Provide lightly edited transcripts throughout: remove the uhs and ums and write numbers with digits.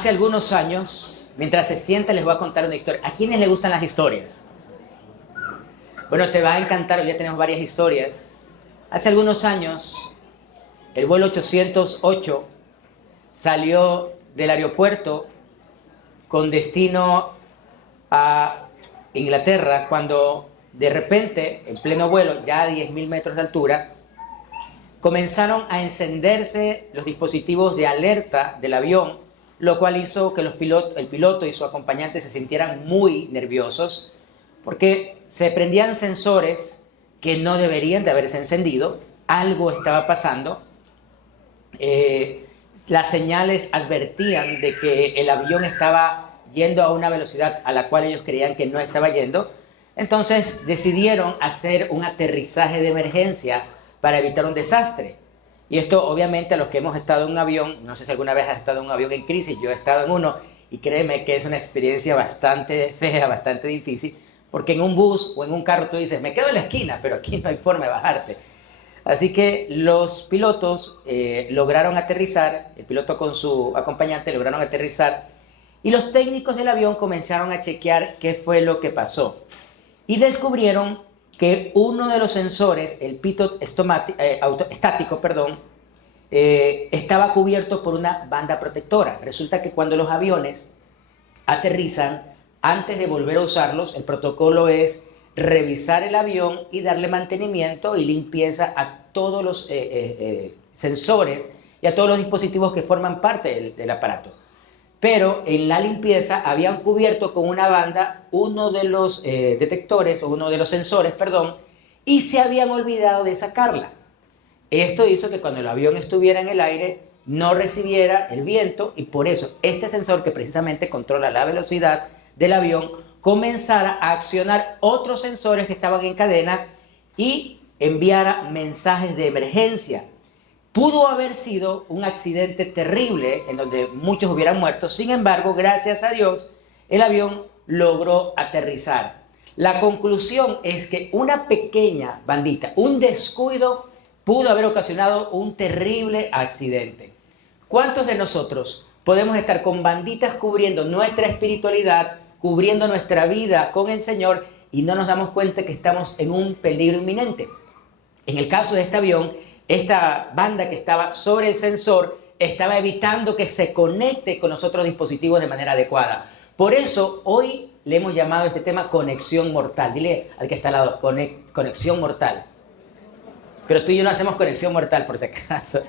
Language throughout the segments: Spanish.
Hace algunos años, mientras se sienta, les voy a contar una historia. ¿A quiénes les gustan las historias? Bueno, te va a encantar, hoy ya tenemos varias historias. Hace algunos años, el vuelo 808 salió del aeropuerto con destino a Inglaterra, cuando de repente, en pleno vuelo, ya a 10.000 metros de altura, comenzaron a encenderse los dispositivos de alerta del avión, lo cual hizo que el piloto y su acompañante se sintieran muy nerviosos, porque se prendían sensores que no deberían de haberse encendido, algo estaba pasando. Las señales advertían de que el avión estaba yendo a una velocidad a la cual ellos creían que no estaba yendo. Entonces decidieron hacer un aterrizaje de emergencia para evitar un desastre. Y esto, obviamente, a los que hemos estado en un avión, no sé si alguna vez has estado en un avión en crisis, yo he estado en uno, y créeme que es una experiencia bastante fea, bastante difícil, porque en un bus o en un carro tú dices, me quedo en la esquina, pero aquí no hay forma de bajarte. Así que los pilotos lograron aterrizar, el piloto con su acompañante lograron aterrizar, y los técnicos del avión comenzaron a chequear qué fue lo que pasó. Y descubrieron que uno de los sensores, el pito estático, estaba cubierto por una banda protectora. Resulta que cuando los aviones aterrizan, antes de volver a usarlos, el protocolo es revisar el avión y darle mantenimiento y limpieza a todos los sensores y a todos los dispositivos que forman parte del aparato. Pero en la limpieza habían cubierto con una banda uno de los detectores, o uno de los sensores, y se habían olvidado de sacarla. Esto hizo que cuando el avión estuviera en el aire no recibiera el viento, y por eso este sensor, que precisamente controla la velocidad del avión, comenzara a accionar otros sensores que estaban en cadena y enviara mensajes de emergencia. Pudo haber sido un accidente terrible en donde muchos hubieran muerto. Sin embargo, gracias a Dios, el avión logró aterrizar. La conclusión es que una pequeña bandita, un descuido, pudo haber ocasionado un terrible accidente. ¿Cuántos de nosotros podemos estar con banditas cubriendo nuestra espiritualidad, cubriendo nuestra vida con el Señor, y no nos damos cuenta que estamos en un peligro inminente? En el caso de este avión, esta banda que estaba sobre el sensor estaba evitando que se conecte con los otros dispositivos de manera adecuada. Por eso hoy le hemos llamado a este tema conexión mortal. Dile al que está al lado, conexión mortal. Pero tú y yo no hacemos conexión mortal, por si acaso.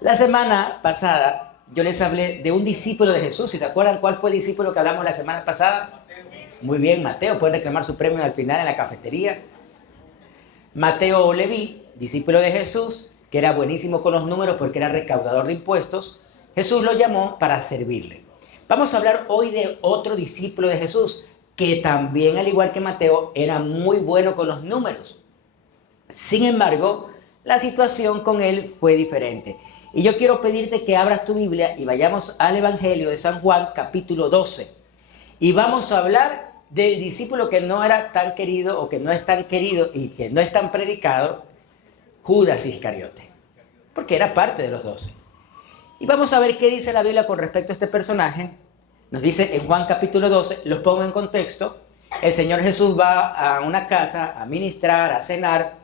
La semana pasada yo les hablé de un discípulo de Jesús. ¿Y se acuerdan cuál fue el discípulo que hablamos la semana pasada? Muy bien, Mateo. Pueden reclamar su premio al final en la cafetería. Mateo o Leví, discípulo de Jesús, que era buenísimo con los números porque era recaudador de impuestos. Jesús lo llamó para servirle. Vamos a hablar hoy de otro discípulo de Jesús, que también, al igual que Mateo, era muy bueno con los números. Sin embargo, la situación con él fue diferente. Y yo quiero pedirte que abras tu Biblia y vayamos al Evangelio de San Juan, capítulo 12. Y vamos a hablar del discípulo que no era tan querido, o que no es tan querido y que no es tan predicado, Judas Iscariote, porque era parte de los 12. Y vamos a ver qué dice la Biblia con respecto a este personaje. Nos dice en Juan capítulo 12, los pongo en contexto. El Señor Jesús va a una casa a ministrar, a cenar.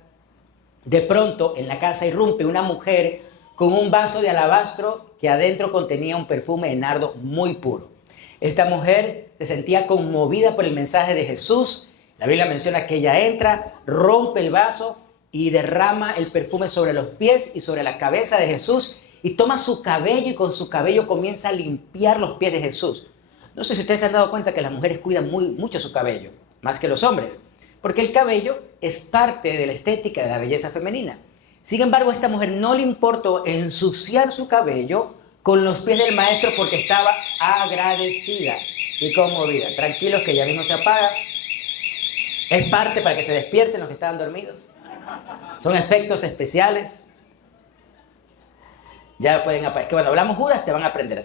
De pronto en la casa irrumpe una mujer con un vaso de alabastro que adentro contenía un perfume de nardo muy puro. Esta mujer se sentía conmovida por el mensaje de Jesús. La Biblia menciona que ella entra, rompe el vaso y derrama el perfume sobre los pies y sobre la cabeza de Jesús, y toma su cabello y con su cabello comienza a limpiar los pies de Jesús. No sé si ustedes se han dado cuenta que las mujeres cuidan mucho su cabello, más que los hombres, porque el cabello es parte de la estética, de la belleza femenina. Sin embargo, a esta mujer no le importó ensuciar su cabello con los pies del maestro porque estaba agradecida y conmovida. Tranquilos que ya mismo se apaga. Es parte para que se despierten los que estaban dormidos. Son efectos especiales. Ya pueden apagar. Que cuando hablamos Judas se van a aprender.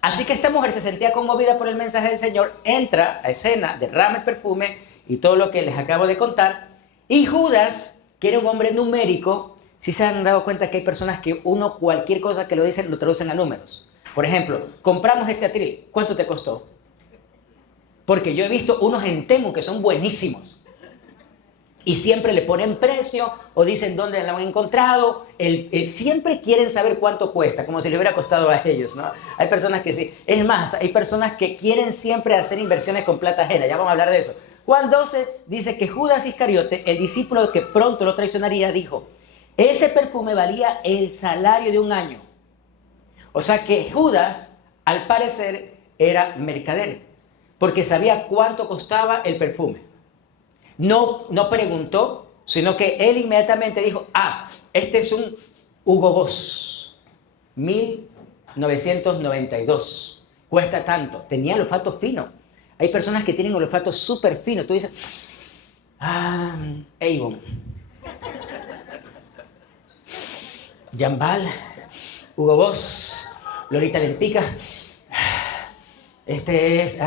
Así que esta mujer se sentía conmovida por el mensaje del Señor. Entra a escena, derrama el perfume y todo lo que les acabo de contar. Y Judas, que era un hombre numérico, si se han dado cuenta que hay personas que cualquier cosa que lo dicen lo traducen a números. Por ejemplo, compramos este atril. ¿Cuánto te costó? Porque yo he visto unos en Temu que son buenísimos. Y siempre le ponen precio o dicen dónde lo han encontrado. Siempre quieren saber cuánto cuesta, como si le hubiera costado a ellos, ¿no? Hay personas que sí. Es más, hay personas que quieren siempre hacer inversiones con plata ajena. Ya vamos a hablar de eso. Juan 12 dice que Judas Iscariote, el discípulo que pronto lo traicionaría, dijo, ese perfume valía el salario de un año. O sea que Judas, al parecer, era mercader, porque sabía cuánto costaba el perfume. No preguntó, sino que él inmediatamente dijo, este es un Hugo Boss, 1992, cuesta tanto. Tenía el olfato fino. Hay personas que tienen el olfato súper fino. Tú dices, Avon, Jambal, Hugo Boss, Lolita Lempica. Este es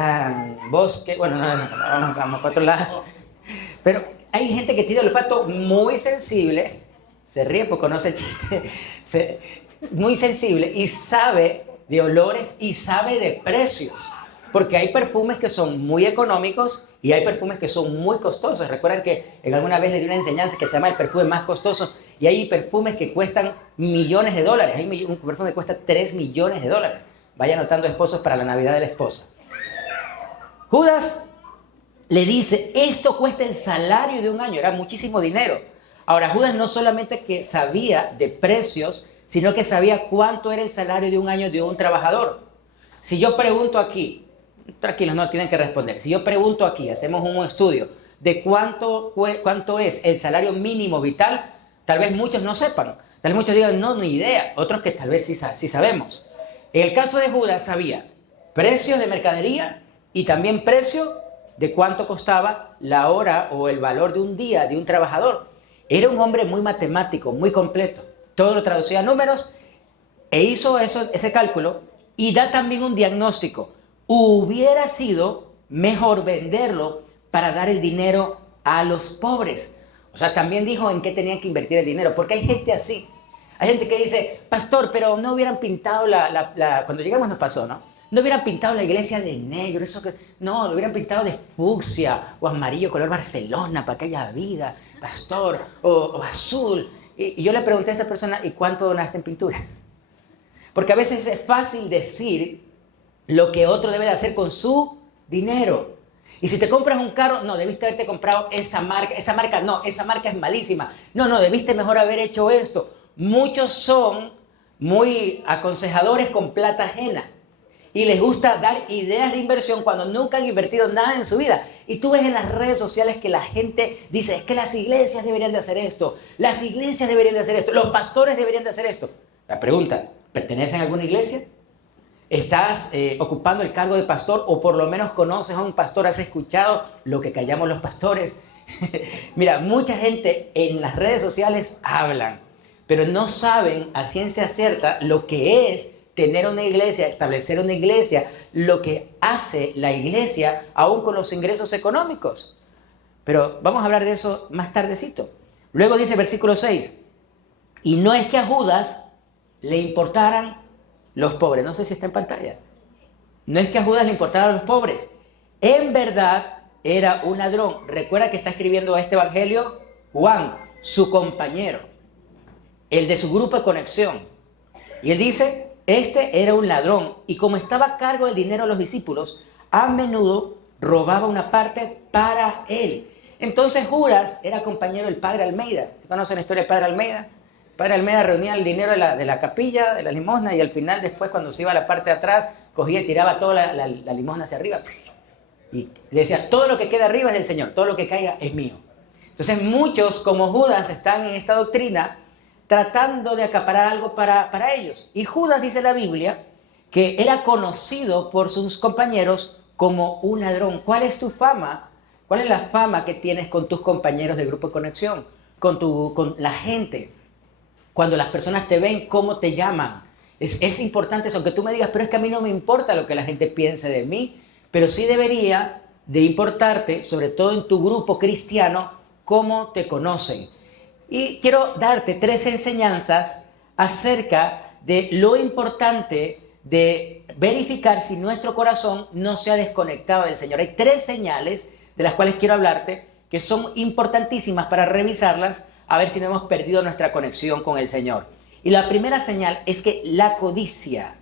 Bosque, bueno, vamos para otro lado. Pero hay gente que tiene el olfato muy sensible, se ríe porque conoce el chiste, muy sensible y sabe de olores y sabe de precios. Porque hay perfumes que son muy económicos y hay perfumes que son muy costosos. Recuerdan que en alguna vez le di una enseñanza que se llama el perfume más costoso y hay perfumes que cuestan millones de dólares. Hay un perfume que cuesta 3 millones de dólares. Vaya anotando esposos para la Navidad de la esposa. Judas le dice, esto cuesta el salario de un año, era muchísimo dinero. Ahora, Judas no solamente que sabía de precios, sino que sabía cuánto era el salario de un año de un trabajador. Si yo pregunto aquí, tranquilos, no tienen que responder, si yo pregunto aquí, hacemos un estudio de cuánto es el salario mínimo vital, tal vez muchos no sepan, tal vez muchos digan, no, ni idea, otros que tal vez sí sabemos. En el caso de Judas sabía precios de mercadería y también precio de cuánto costaba la hora o el valor de un día de un trabajador. Era un hombre muy matemático, muy completo. Todo lo traducía a números e hizo ese cálculo y da también un diagnóstico. Hubiera sido mejor venderlo para dar el dinero a los pobres. O sea, también dijo en qué tenían que invertir el dinero, porque hay gente así. Hay gente que dice, pastor, pero no hubieran pintado cuando llegamos nos pasó, ¿no? No hubieran pintado la iglesia de negro, no, lo hubieran pintado de fucsia o amarillo, color Barcelona, para que haya vida, pastor, o azul. Y yo le pregunté a esa persona, ¿y cuánto donaste en pintura? Porque a veces es fácil decir lo que otro debe de hacer con su dinero. Y si te compras un carro, no, debiste haberte comprado esa marca es malísima. No, debiste mejor haber hecho esto. Muchos son muy aconsejadores con plata ajena. Y les gusta dar ideas de inversión cuando nunca han invertido nada en su vida. Y tú ves en las redes sociales que la gente dice, es que las iglesias deberían de hacer esto, las iglesias deberían de hacer esto, los pastores deberían de hacer esto. La pregunta, ¿perteneces a alguna iglesia? ¿Estás ocupando el cargo de pastor o por lo menos conoces a un pastor? ¿Has escuchado lo que callamos los pastores? Mira, mucha gente en las redes sociales hablan, pero no saben a ciencia cierta lo que es tener una iglesia, establecer una iglesia, lo que hace la iglesia aún con los ingresos económicos. Pero vamos a hablar de eso más tardecito. Luego dice versículo 6, y no es que a Judas le importaran los pobres. No sé si está en pantalla. No es que a Judas le importaran los pobres. En verdad era un ladrón. Recuerda que está escribiendo este evangelio Juan, su compañero, el de su grupo de conexión. Y él dice, este era un ladrón y como estaba a cargo del dinero de los discípulos, a menudo robaba una parte para él. Entonces Judas era compañero del padre Almeida. ¿Conocen la historia del padre Almeida? El padre Almeida reunía el dinero de la capilla, de la limosna, y al final después cuando se iba a la parte de atrás, cogía y tiraba toda la limosna hacia arriba. Y le decía, todo lo que queda arriba es del Señor, todo lo que caiga es mío. Entonces muchos como Judas están en esta doctrina tratando de acaparar algo para ellos. Y Judas, dice la Biblia, que era conocido por sus compañeros como un ladrón. ¿Cuál es tu fama? ¿Cuál es la fama que tienes con tus compañeros de grupo de conexión? Con la gente. Cuando las personas te ven, ¿cómo te llaman? Es importante eso, que tú me digas, pero es que a mí no me importa lo que la gente piense de mí, pero sí debería de importarte, sobre todo en tu grupo cristiano, cómo te conocen. Y quiero darte 3 enseñanzas acerca de lo importante de verificar si nuestro corazón no se ha desconectado del Señor. Hay 3 señales de las cuales quiero hablarte que son importantísimas para revisarlas, a ver si no hemos perdido nuestra conexión con el Señor. Y la primera señal es que la codicia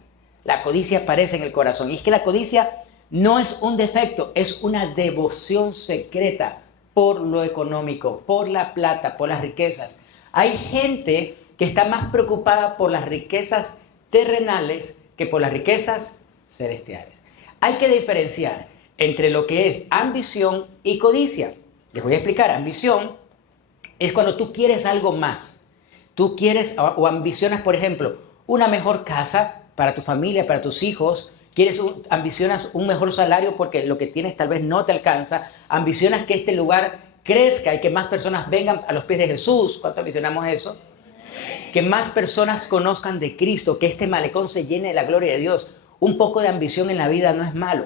aparece en el corazón. Y es que la codicia no es un defecto, es una devoción secreta por lo económico, por la plata, por las riquezas. Hay gente que está más preocupada por las riquezas terrenales que por las riquezas celestiales. Hay que diferenciar entre lo que es ambición y codicia. Les voy a explicar. Ambición es cuando tú quieres algo más. Tú quieres o ambicionas, por ejemplo, una mejor casa para tu familia, para tus hijos. Ambicionas un mejor salario porque lo que tienes tal vez no te alcanza. Ambicionas que este lugar crezca y que más personas vengan a los pies de Jesús. ¿Cuánto ambicionamos eso? Que más personas conozcan de Cristo, que este malecón se llene de la gloria de Dios. Un poco de ambición en la vida no es malo.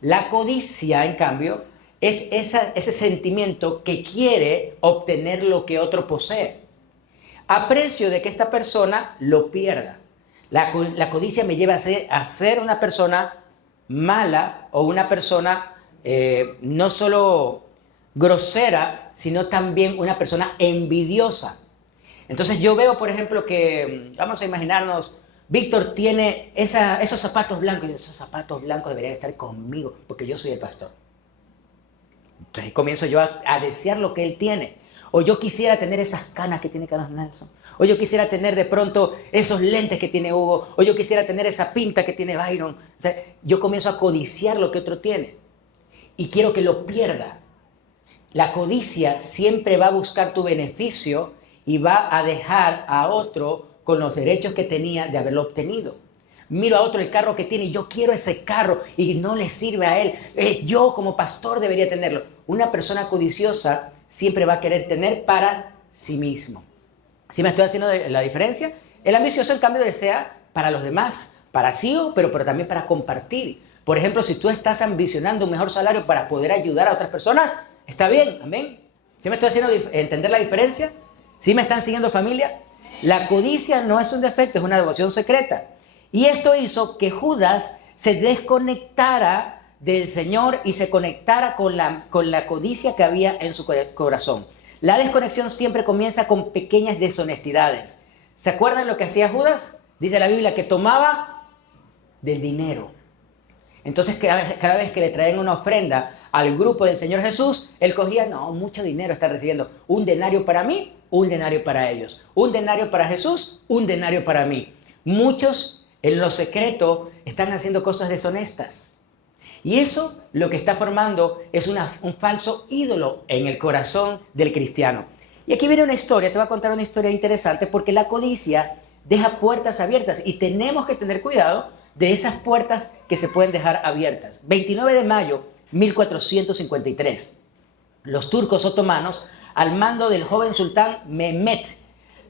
La codicia, en cambio, es ese sentimiento que quiere obtener lo que otro posee, a precio de que esta persona lo pierda. La codicia me lleva a ser una persona mala o una persona no solo grosera, sino también una persona envidiosa. Entonces yo veo, por ejemplo, que, vamos a imaginarnos, Víctor tiene esos zapatos blancos, y esos zapatos blancos deberían estar conmigo, porque yo soy el pastor. Entonces comienzo yo a desear lo que él tiene. O yo quisiera tener esas canas que tiene Carlos Nelson. O yo quisiera tener de pronto esos lentes que tiene Hugo. O yo quisiera tener esa pinta que tiene Byron. O sea, yo comienzo a codiciar lo que otro tiene. Y quiero que lo pierda. La codicia siempre va a buscar tu beneficio y va a dejar a otro con los derechos que tenía de haberlo obtenido. Miro a otro el carro que tiene y yo quiero ese carro y no le sirve a él. Yo como pastor debería tenerlo. Una persona codiciosa siempre va a querer tener para sí mismo. ¿Sí me estoy haciendo la diferencia? El ambicioso, en cambio, desea para los demás, para sí, pero también para compartir. Por ejemplo, si tú estás ambicionando un mejor salario para poder ayudar a otras personas, está bien, amén. ¿Sí me estoy haciendo entender la diferencia? ¿Sí me están siguiendo, familia? La codicia no es un defecto, es una devoción secreta. Y esto hizo que Judas se desconectara del Señor y se conectara con la codicia que había en su corazón. La desconexión siempre comienza con pequeñas deshonestidades. ¿Se acuerdan lo que hacía Judas? Dice la Biblia que tomaba del dinero. Entonces cada vez que le traían una ofrenda al grupo del Señor Jesús, él cogía, no, mucho dinero está recibiendo. Un denario para mí, un denario para ellos. Un denario para Jesús, un denario para mí. Muchos en lo secreto están haciendo cosas deshonestas. Y eso lo que está formando es un falso ídolo en el corazón del cristiano. Y aquí viene una historia, te voy a contar una historia interesante porque la codicia deja puertas abiertas y tenemos que tener cuidado de esas puertas que se pueden dejar abiertas. 29 de mayo 1453, los turcos otomanos, al mando del joven sultán Mehmet,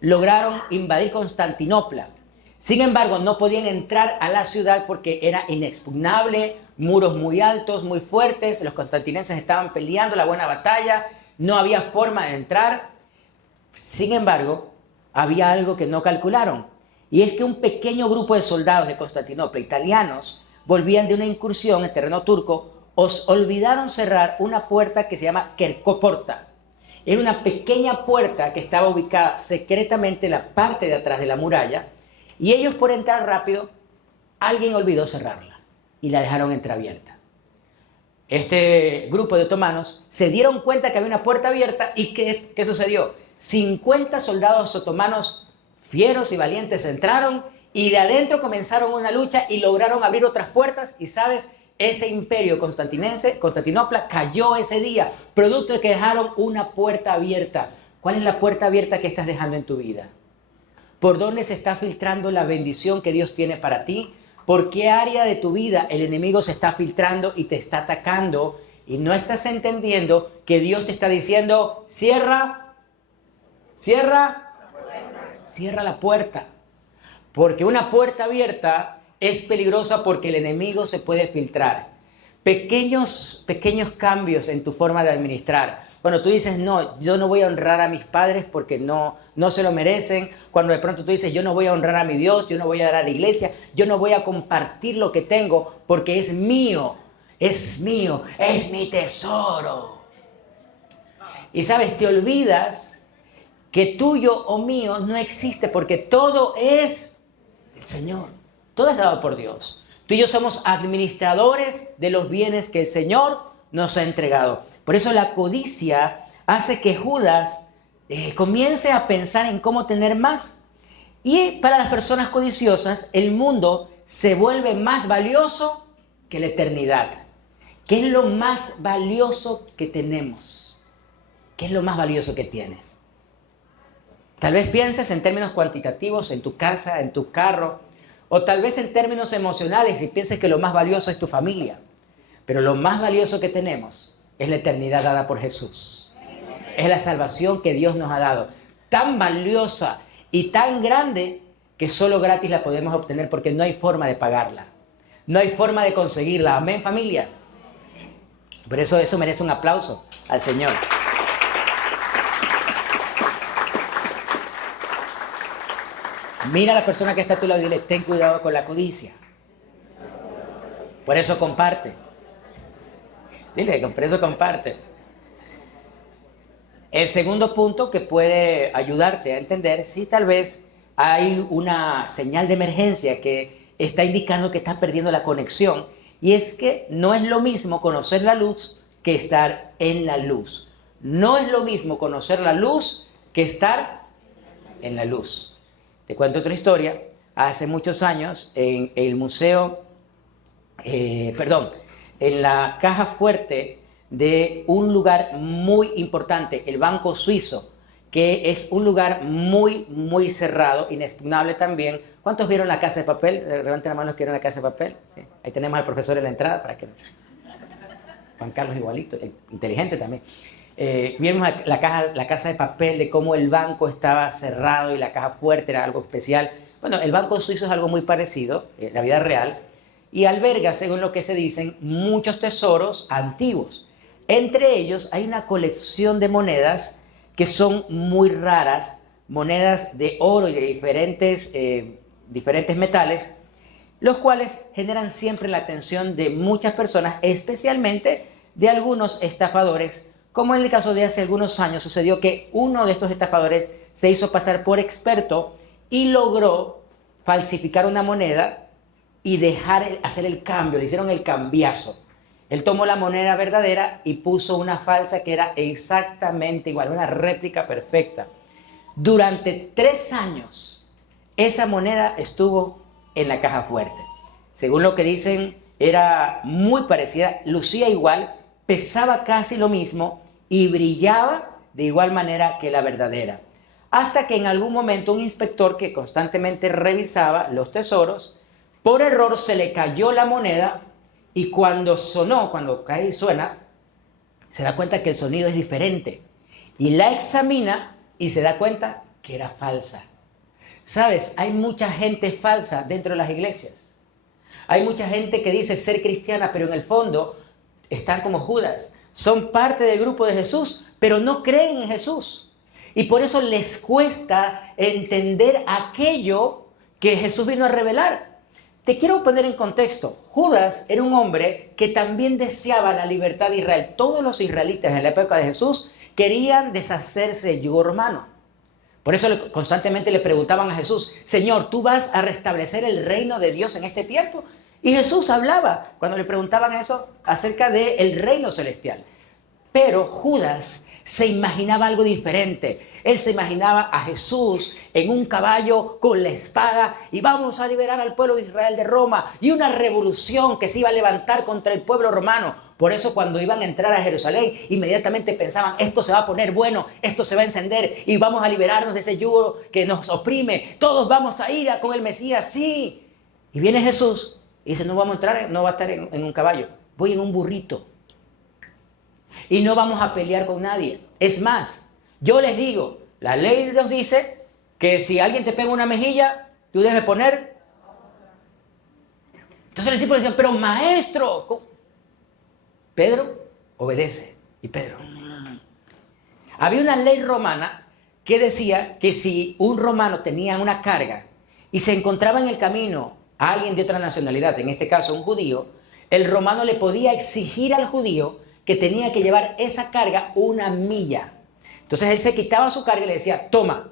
lograron invadir Constantinopla. Sin embargo, no podían entrar a la ciudad porque era inexpugnable, muros muy altos, muy fuertes, los constantinenses estaban peleando la buena batalla, no había forma de entrar. Sin embargo, había algo que no calcularon, y es que un pequeño grupo de soldados de Constantinopla, italianos, volvían de una incursión en terreno turco, olvidaron cerrar una puerta que se llama Kerkoporta. Era una pequeña puerta que estaba ubicada secretamente en la parte de atrás de la muralla, y ellos, por entrar rápido, alguien olvidó cerrarla y la dejaron entreabierta. Este grupo de otomanos se dieron cuenta que había una puerta abierta y ¿qué sucedió? 50 soldados otomanos fieros y valientes entraron y de adentro comenzaron una lucha y lograron abrir otras puertas y, ¿sabes? Ese imperio constantinense, Constantinopla, cayó ese día, producto de que dejaron una puerta abierta. ¿Cuál es la puerta abierta que estás dejando en tu vida? ¿Por dónde se está filtrando la bendición que Dios tiene para ti? ¿Por qué área de tu vida el enemigo se está filtrando y te está atacando? Y no estás entendiendo que Dios te está diciendo, cierra la puerta. Porque una puerta abierta es peligrosa porque el enemigo se puede filtrar. Pequeños cambios en tu forma de administrar. Cuando tú dices, no, yo no voy a honrar a mis padres porque no se lo merecen. Cuando de pronto tú dices, yo no voy a honrar a mi Dios, yo no voy a dar a la iglesia, yo no voy a compartir lo que tengo porque es mío, es mi tesoro. Y sabes, te olvidas que tuyo o mío no existe porque todo es del Señor. Todo es dado por Dios. Tú y yo somos administradores de los bienes que el Señor nos ha entregado. Por eso la codicia hace que Judas comience a pensar en cómo tener más. Y para las personas codiciosas, el mundo se vuelve más valioso que la eternidad. ¿Qué es lo más valioso que tenemos? ¿Qué es lo más valioso que tienes? Tal vez pienses en términos cuantitativos, en tu casa, en tu carro, o tal vez en términos emocionales y pienses que lo más valioso es tu familia. Pero lo más valioso que tenemos es la eternidad dada por Jesús. Es la salvación que Dios nos ha dado. Tan valiosa y tan grande que solo gratis la podemos obtener porque no hay forma de pagarla. No hay forma de conseguirla. Amén, familia. Por eso merece un aplauso al Señor. Mira a la persona que está a tu lado y dile, ten cuidado con la codicia. Por eso comparte. Dile, por eso comparte. El segundo punto que puede ayudarte a entender si tal vez hay una señal de emergencia que está indicando que estás perdiendo la conexión, y es que no es lo mismo conocer la luz que estar en la luz. No es lo mismo conocer la luz que estar en la luz. Te cuento otra historia. Hace muchos años en el museo, en la caja fuerte de un lugar muy importante, el Banco Suizo, que es un lugar muy, muy cerrado, inexpugnable también. ¿Cuántos vieron La Casa de Papel? Levanten la mano los que vieron La Casa de Papel. Sí. Ahí tenemos al profesor en la entrada para que... Juan Carlos igualito, inteligente también. Vimos la Casa de Papel, de cómo el banco estaba cerrado y la caja fuerte era algo especial. Bueno, el Banco Suizo es algo muy parecido, en la vida real, y alberga, según lo que se dicen, muchos tesoros antiguos. Entre ellos hay una colección de monedas que son muy raras, monedas de oro y de diferentes metales, los cuales generan siempre la atención de muchas personas, especialmente de algunos estafadores, como en el caso de hace algunos años sucedió que uno de estos estafadores se hizo pasar por experto y logró falsificar una moneda y hacer el cambio, le hicieron el cambiazo. Él tomó la moneda verdadera y puso una falsa que era exactamente igual, una réplica perfecta. Durante 3 años, esa moneda estuvo en la caja fuerte. Según lo que dicen, era muy parecida, lucía igual, pesaba casi lo mismo y brillaba de igual manera que la verdadera. Hasta que en algún momento un inspector que constantemente revisaba los tesoros, por error se le cayó la moneda y cuando cae y suena, se da cuenta que el sonido es diferente. Y la examina y se da cuenta que era falsa. ¿Sabes? Hay mucha gente falsa dentro de las iglesias. Hay mucha gente que dice ser cristiana, pero en el fondo están como Judas. Son parte del grupo de Jesús, pero no creen en Jesús. Y por eso les cuesta entender aquello que Jesús vino a revelar. Te quiero poner en contexto. Judas era un hombre que también deseaba la libertad de Israel. Todos los israelitas en la época de Jesús querían deshacerse del yugo romano. Por eso constantemente le preguntaban a Jesús, Señor, ¿tú vas a restablecer el reino de Dios en este tiempo? Y Jesús hablaba, cuando le preguntaban eso, acerca del reino celestial. Pero Judas se imaginaba algo diferente. Él se imaginaba a Jesús en un caballo con la espada y vamos a liberar al pueblo de Israel de Roma y una revolución que se iba a levantar contra el pueblo romano. Por eso cuando iban a entrar a Jerusalén, inmediatamente pensaban, esto se va a poner bueno, esto se va a encender y vamos a liberarnos de ese yugo que nos oprime. Todos vamos a ir con el Mesías, sí. Y viene Jesús y dice, no vamos a entrar, no va a estar en un caballo, voy en un burrito. Y no vamos a pelear con nadie. Es más, yo les digo, la ley de Dios dice que si alguien te pega una mejilla, tú debes poner. Entonces los discípulos decían, pero maestro, ¿cómo? Pedro obedece. Y Pedro, Había una ley romana que decía que si un romano tenía una carga y se encontraba en el camino a alguien de otra nacionalidad, en este caso un judío, el romano le podía exigir al judío que tenía que llevar esa carga 1 milla. Entonces él se quitaba su carga y le decía, toma,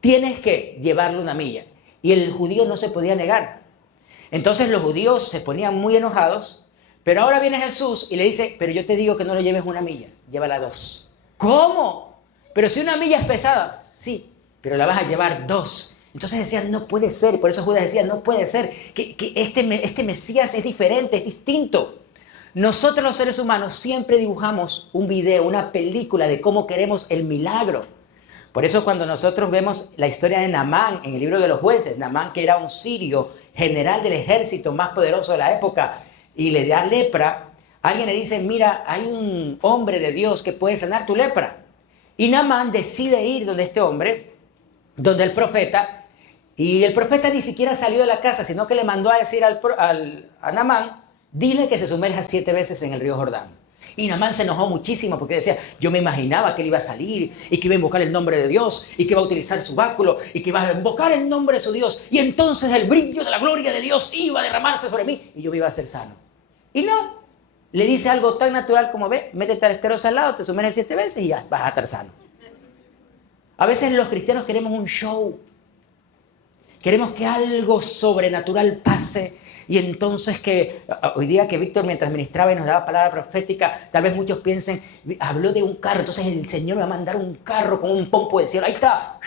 tienes que llevarlo 1 milla. Y el judío no se podía negar. Entonces los judíos se ponían muy enojados, pero ahora viene Jesús y le dice, pero yo te digo que no lo lleves 1 milla, llévala 2. ¿Cómo? Pero si 1 milla es pesada, sí, pero la vas a llevar 2. Entonces decían, no puede ser, y por eso Judas decía, no puede ser, que este Mesías es diferente, es distinto. Nosotros los seres humanos siempre dibujamos un video, una película de cómo queremos el milagro. Por eso cuando nosotros vemos la historia de Naamán en el libro de los jueces, Naamán que era un sirio, general del ejército más poderoso de la época, y le da lepra, alguien le dice, mira, hay un hombre de Dios que puede sanar tu lepra. Y Naamán decide ir donde este hombre, donde el profeta, y el profeta ni siquiera salió de la casa, sino que le mandó a decir a Naamán, dile que se sumerja 7 veces en el río Jordán. Y Naamán se enojó muchísimo porque decía, yo me imaginaba que él iba a salir y que iba a invocar el nombre de Dios y que iba a utilizar su báculo y que iba a invocar el nombre de su Dios y entonces el brillo de la gloria de Dios iba a derramarse sobre mí y yo me iba a hacer sano. Y no, le dice algo tan natural como, ve, métete al estero salado, te sumerges 7 veces y ya vas a estar sano. A veces los cristianos queremos un show. Queremos que algo sobrenatural pase y entonces que hoy día que Víctor mientras ministraba y nos daba palabra profética, tal vez muchos piensen, habló de un carro, entonces el Señor me va a mandar un carro con un pompo del cielo, ahí está.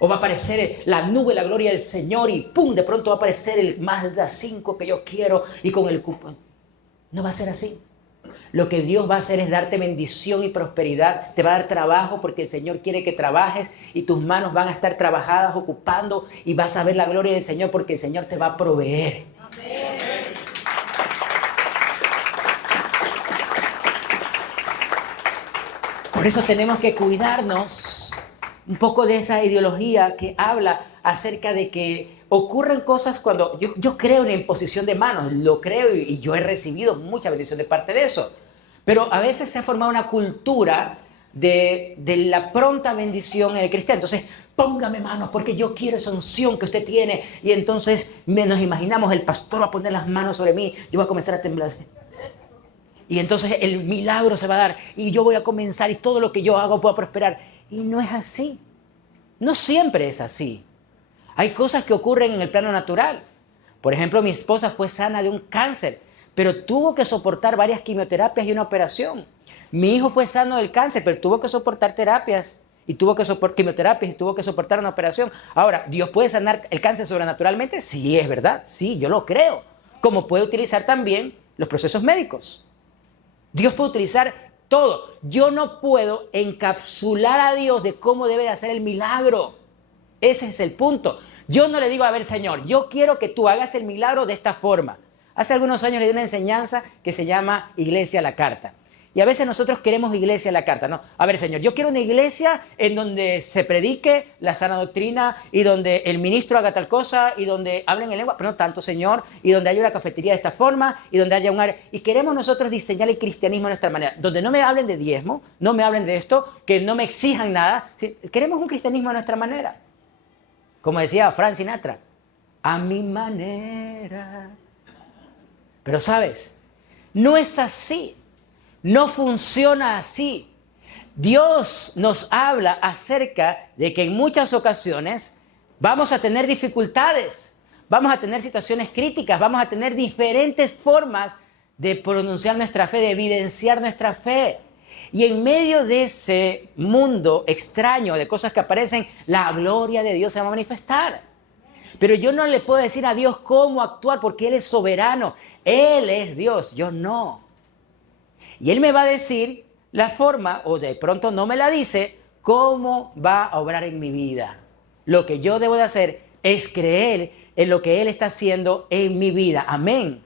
O va a aparecer la nube, la gloria del Señor y ¡pum! De pronto va a aparecer el Mazda 5 que yo quiero y con el cupón. No va a ser así. Lo que Dios va a hacer es darte bendición y prosperidad. Te va a dar trabajo porque el Señor quiere que trabajes y tus manos van a estar trabajadas, ocupando y vas a ver la gloria del Señor porque el Señor te va a proveer. Amén. Por eso tenemos que cuidarnos un poco de esa ideología que habla acerca de que ocurren cosas cuando yo creo en la imposición de manos, lo creo y yo he recibido mucha bendición de parte de eso. Pero a veces se ha formado una cultura de la pronta bendición en el cristiano. Entonces, póngame manos porque yo quiero esa unción que usted tiene. Y entonces nos imaginamos, el pastor va a poner las manos sobre mí, yo voy a comenzar a temblar. Y entonces el milagro se va a dar y yo voy a comenzar y todo lo que yo hago pueda prosperar. Y no es así. No siempre es así. Hay cosas que ocurren en el plano natural. Por ejemplo, mi esposa fue sana de un cáncer, pero tuvo que soportar varias quimioterapias y una operación. Mi hijo fue sano del cáncer, pero tuvo que soportar terapias y tuvo que soportar quimioterapias y tuvo que soportar una operación. Ahora, ¿Dios puede sanar el cáncer sobrenaturalmente? Sí, es verdad. Sí, yo lo creo. Como puede utilizar también los procesos médicos. Dios puede utilizar todo. Yo no puedo encapsular a Dios de cómo debe de hacer el milagro. Ese es el punto. Yo no le digo, a ver, Señor, yo quiero que tú hagas el milagro de esta forma. Hace algunos años le di una enseñanza que se llama Iglesia a la Carta. Y a veces nosotros queremos iglesia a la carta, ¿no? A ver, Señor, yo quiero una iglesia en donde se predique la sana doctrina y donde el ministro haga tal cosa y donde hablen en lengua, pero no tanto, Señor, y donde haya una cafetería de esta forma y donde haya un área. Y queremos nosotros diseñar el cristianismo a nuestra manera, donde no me hablen de diezmo, no me hablen de esto, que no me exijan nada. ¿Sí? Queremos un cristianismo a nuestra manera. Como decía Frank Sinatra, a mi manera. Pero ¿sabes? No es así. No funciona así. Dios nos habla acerca de que en muchas ocasiones vamos a tener dificultades, vamos a tener situaciones críticas, vamos a tener diferentes formas de pronunciar nuestra fe, de evidenciar nuestra fe. Y en medio de ese mundo extraño de cosas que aparecen, la gloria de Dios se va a manifestar. Pero yo no le puedo decir a Dios cómo actuar porque Él es soberano. Él es Dios, yo no. Y Él me va a decir la forma, o de pronto no me la dice, cómo va a obrar en mi vida. Lo que yo debo de hacer es creer en lo que Él está haciendo en mi vida. Amén.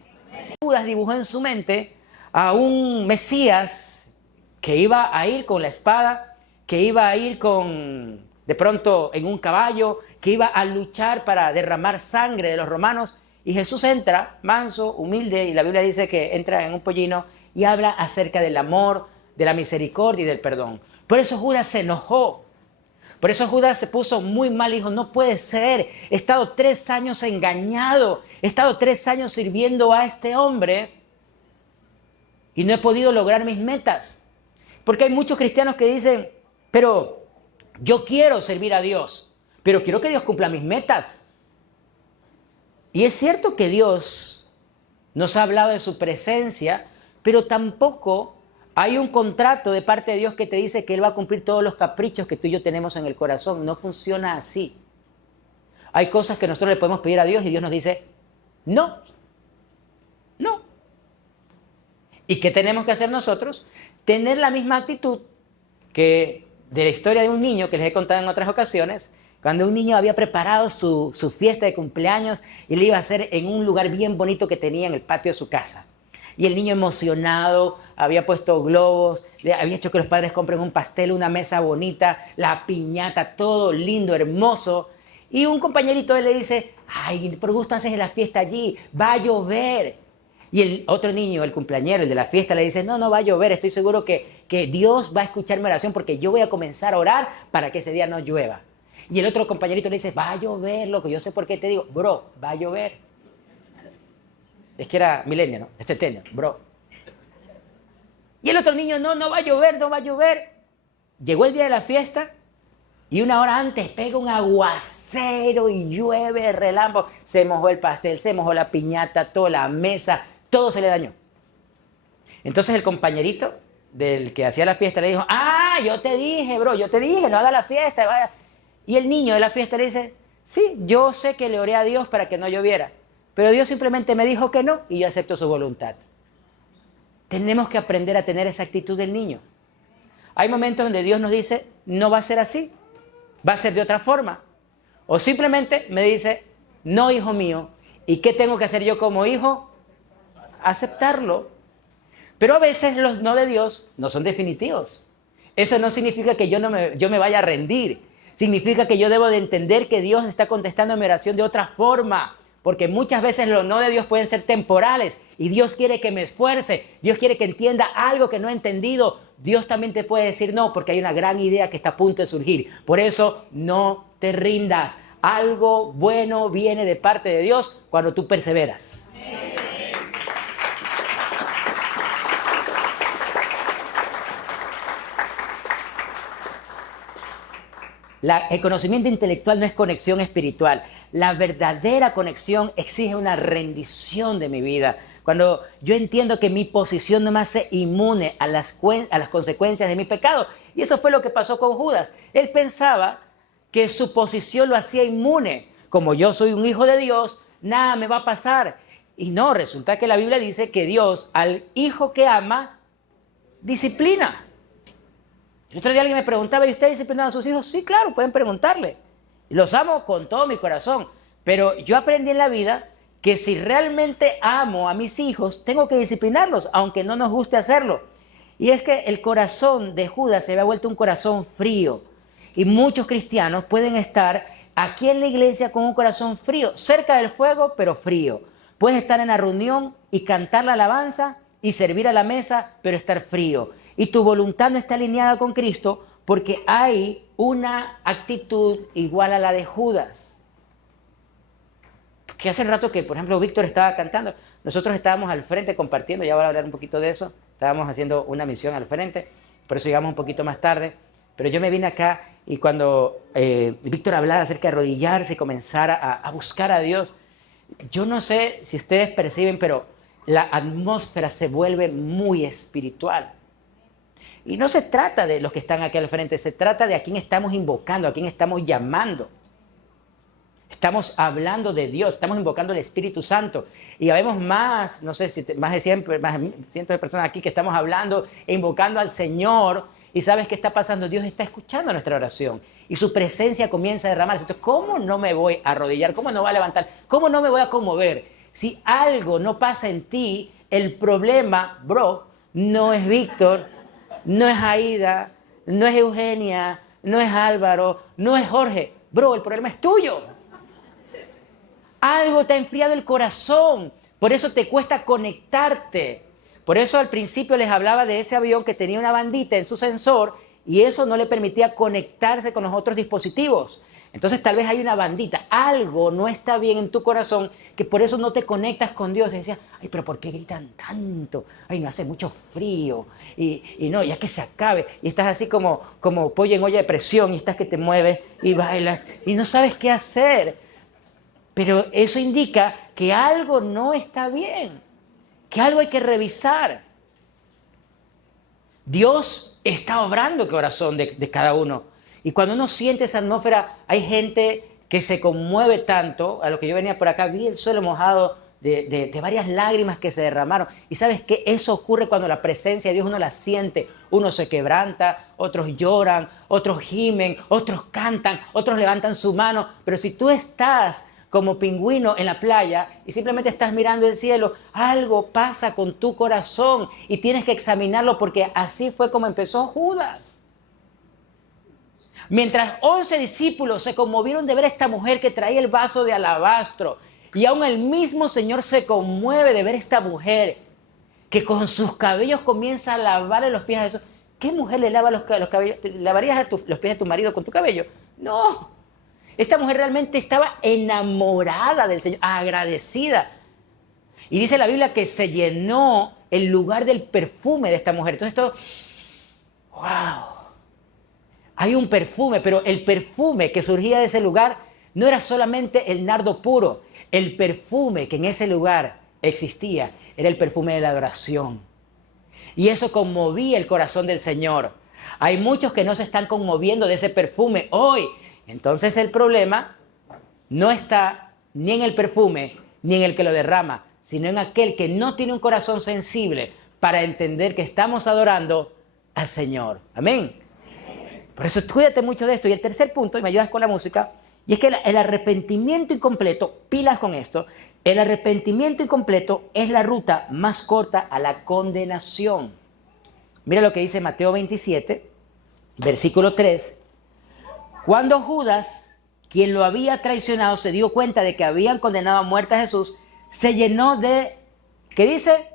Judas dibujó en su mente a un Mesías que iba a ir con la espada, que iba a ir con, de pronto, en un caballo, que iba a luchar para derramar sangre de los romanos. Y Jesús entra, manso, humilde, y la Biblia dice que entra en un pollino y habla acerca del amor, de la misericordia y del perdón. Por eso Judas se enojó. Por eso Judas se puso muy mal y dijo, no puede ser, he estado 3 años engañado, he estado 3 años sirviendo a este hombre y no he podido lograr mis metas. Porque hay muchos cristianos que dicen, pero yo quiero servir a Dios, pero quiero que Dios cumpla mis metas. Y es cierto que Dios nos ha hablado de su presencia, pero tampoco hay un contrato de parte de Dios que te dice que Él va a cumplir todos los caprichos que tú y yo tenemos en el corazón. No funciona así. Hay cosas que nosotros le podemos pedir a Dios y Dios nos dice, no, no. ¿Y qué tenemos que hacer nosotros? Tener la misma actitud que de la historia de un niño que les he contado en otras ocasiones, cuando un niño había preparado su fiesta de cumpleaños y le iba a hacer en un lugar bien bonito que tenía en el patio de su casa. Y el niño emocionado, había puesto globos, había hecho que los padres compren un pastel, una mesa bonita, la piñata, todo lindo, hermoso. Y un compañerito de él le dice, ay, por gusto haces la fiesta allí, va a llover. Y el otro niño, el cumpleañero, el de la fiesta, le dice, no, no va a llover, estoy seguro que Dios va a escuchar mi oración porque yo voy a comenzar a orar para que ese día no llueva. Y el otro compañerito le dice, va a llover, loco, yo sé por qué te digo, bro, va a llover. Es que era milenio, ¿no? Centenio, bro. Y el otro niño, no, no va a llover, no va a llover. Llegó el día de la fiesta y 1 hora antes pega un aguacero y llueve, relámpago. Se mojó el pastel, se mojó la piñata, toda la mesa, todo se le dañó. Entonces el compañerito del que hacía la fiesta le dijo, yo te dije, bro, yo te dije, no haga la fiesta, vaya. Y el niño de la fiesta le dice, sí, yo sé que le oré a Dios para que no lloviera, pero Dios simplemente me dijo que no y yo acepto su voluntad. Tenemos que aprender a tener esa actitud del niño. Hay momentos donde Dios nos dice, no va a ser así, va a ser de otra forma. O simplemente me dice, no, hijo mío, ¿y qué tengo que hacer yo como hijo? Aceptarlo. Pero a veces los no de Dios no son definitivos. Eso no significa que yo me vaya a rendir. Significa que yo debo de entender que Dios está contestando mi oración de otra forma. Porque muchas veces los no de Dios pueden ser temporales y Dios quiere que me esfuerce, Dios quiere que entienda algo que no he entendido. Dios también te puede decir no porque hay una gran idea que está a punto de surgir. Por eso no te rindas. Algo bueno viene de parte de Dios cuando tú perseveras. El conocimiento intelectual no es conexión espiritual. La verdadera conexión exige una rendición de mi vida. Cuando yo entiendo que mi posición no me hace inmune a las consecuencias de mi pecado. Y eso fue lo que pasó con Judas. Él pensaba que su posición lo hacía inmune. Como yo soy un hijo de Dios, nada me va a pasar. Y no, resulta que la Biblia dice que Dios al hijo que ama, disciplina. El otro día alguien me preguntaba, ¿y usted disciplina a sus hijos? Sí, claro, pueden preguntarle. Los amo con todo mi corazón. Pero yo aprendí en la vida que si realmente amo a mis hijos, tengo que disciplinarlos, aunque no nos guste hacerlo. Y es que el corazón de Judas se había vuelto un corazón frío. Y muchos cristianos pueden estar aquí en la iglesia con un corazón frío, cerca del fuego, pero frío. Puedes estar en la reunión y cantar la alabanza y servir a la mesa, pero estar frío. Y tu voluntad no está alineada con Cristo porque hay una actitud igual a la de Judas. Que hace rato que, por ejemplo, Víctor estaba cantando. Nosotros estábamos al frente compartiendo, ya voy a hablar un poquito de eso. Estábamos haciendo una misión al frente, por eso llegamos un poquito más tarde. Pero yo me vine acá y cuando Víctor hablaba acerca de arrodillarse y comenzar a buscar a Dios, yo no sé si ustedes perciben, pero la atmósfera se vuelve muy espiritual. Y no se trata de los que están aquí al frente, se trata de a quién estamos invocando, a quién estamos llamando. Estamos hablando de Dios, estamos invocando al Espíritu Santo. Y habemos más, no sé si más de cientos de personas aquí que estamos hablando e invocando al Señor. Y ¿sabes qué está pasando? Dios está escuchando nuestra oración. Y su presencia comienza a derramarse. Entonces, ¿cómo no me voy a arrodillar? ¿Cómo no voy a levantar? ¿Cómo no me voy a conmover? Si algo no pasa en ti, el problema, bro, no es Víctor, no es Aida, no es Eugenia, no es Álvaro, no es Jorge. Bro, el problema es tuyo. Algo te ha enfriado el corazón. Por eso te cuesta conectarte. Por eso al principio les hablaba de ese avión que tenía una bandita en su sensor y eso no le permitía conectarse con los otros dispositivos. Entonces tal vez hay una bandita, algo no está bien en tu corazón, que por eso no te conectas con Dios. Y decías, ay, pero ¿por qué gritan tanto? Ay, no hace mucho frío, y no, ya que se acabe. Y estás así como pollo en olla de presión, y estás que te mueves y bailas, y no sabes qué hacer. Pero eso indica que algo no está bien, que algo hay que revisar. Dios está obrando el corazón de cada uno. Y cuando uno siente esa atmósfera, hay gente que se conmueve tanto. A lo que yo venía por acá, vi el suelo mojado de varias lágrimas que se derramaron. Y sabes que eso ocurre cuando la presencia de Dios uno la siente. Uno se quebranta, otros lloran, otros gimen, otros cantan, otros levantan su mano. Pero si tú estás como pingüino en la playa y simplemente estás mirando el cielo, algo pasa con tu corazón y tienes que examinarlo, porque así fue como empezó Judas. Mientras 11 discípulos se conmovieron de ver a esta mujer que traía el vaso de alabastro, y aún el mismo Señor se conmueve de ver a esta mujer que con sus cabellos comienza a lavarle los pies a Jesús. ¿Qué mujer le lava los cabellos? ¿Lavarías los pies de tu marido con tu cabello? No. Esta mujer realmente estaba enamorada del Señor, agradecida. Y dice la Biblia que se llenó el lugar del perfume de esta mujer. Entonces esto, ¡wow! Hay un perfume, pero el perfume que surgía de ese lugar no era solamente el nardo puro. El perfume que en ese lugar existía era el perfume de la adoración. Y eso conmovía el corazón del Señor. Hay muchos que no se están conmoviendo de ese perfume hoy. Entonces el problema no está ni en el perfume ni en el que lo derrama, sino en aquel que no tiene un corazón sensible para entender que estamos adorando al Señor. Amén. Por eso cuídate mucho de esto. Y el tercer punto, y me ayudas con la música, y es que el arrepentimiento incompleto, pilas con esto, el arrepentimiento incompleto es la ruta más corta a la condenación. Mira lo que dice Mateo 27, versículo 3. Cuando Judas, quien lo había traicionado, se dio cuenta de que habían condenado a muerte a Jesús, se llenó de, ¿qué dice?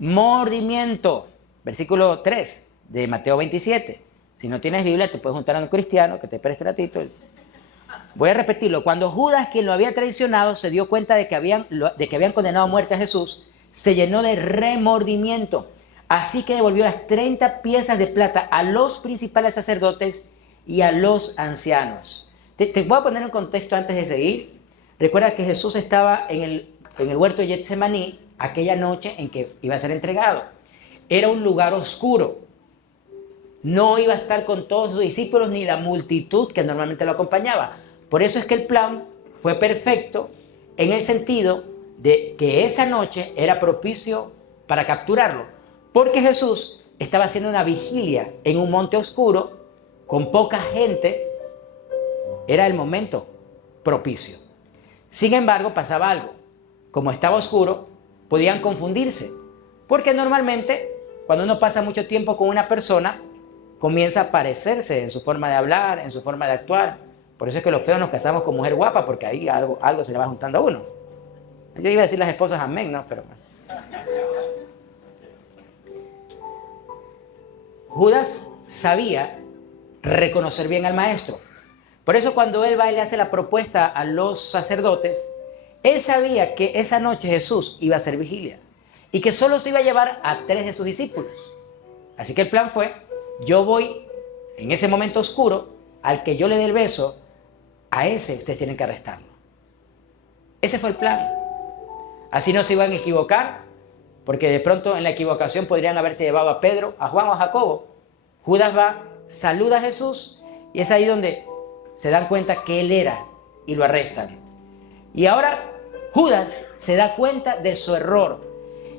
Remordimiento. Versículo 3 de Mateo 27. Si no tienes Biblia, te puedes juntar a un cristiano que te preste ratito. Voy a repetirlo. Cuando Judas, quien lo había traicionado, se dio cuenta de que habían condenado a muerte a Jesús, se llenó de remordimiento. Así que devolvió las 30 piezas de plata a los principales sacerdotes y a los ancianos. Te voy a poner en contexto antes de seguir. Recuerda que Jesús estaba en el huerto de Getsemaní aquella noche en que iba a ser entregado. Era un lugar oscuro. No iba a estar con todos sus discípulos ni la multitud que normalmente lo acompañaba. Por eso es que el plan fue perfecto en el sentido de que esa noche era propicio para capturarlo. Porque Jesús estaba haciendo una vigilia en un monte oscuro con poca gente. Era el momento propicio. Sin embargo, pasaba algo. Como estaba oscuro, podían confundirse. Porque normalmente, cuando uno pasa mucho tiempo con una persona, comienza a parecerse en su forma de hablar, en su forma de actuar. Por eso es que los feos nos casamos con mujer guapa, porque ahí algo se le va juntando a uno. Yo iba a decir las esposas amén, ¿no? Pero Judas sabía reconocer bien al maestro. Por eso cuando él va y le hace la propuesta a los sacerdotes, él sabía que esa noche Jesús iba a hacer vigilia y que solo se iba a llevar a 3 de sus discípulos. Así que el plan fue, yo voy en ese momento oscuro, al que yo le dé el beso, a ese ustedes tienen que arrestarlo. Ese fue el plan. Así no se iban a equivocar, porque de pronto en la equivocación podrían haberse llevado a Pedro, a Juan o a Jacobo. Judas va, saluda a Jesús y es ahí donde se dan cuenta que él era y lo arrestan. Y ahora Judas se da cuenta de su error.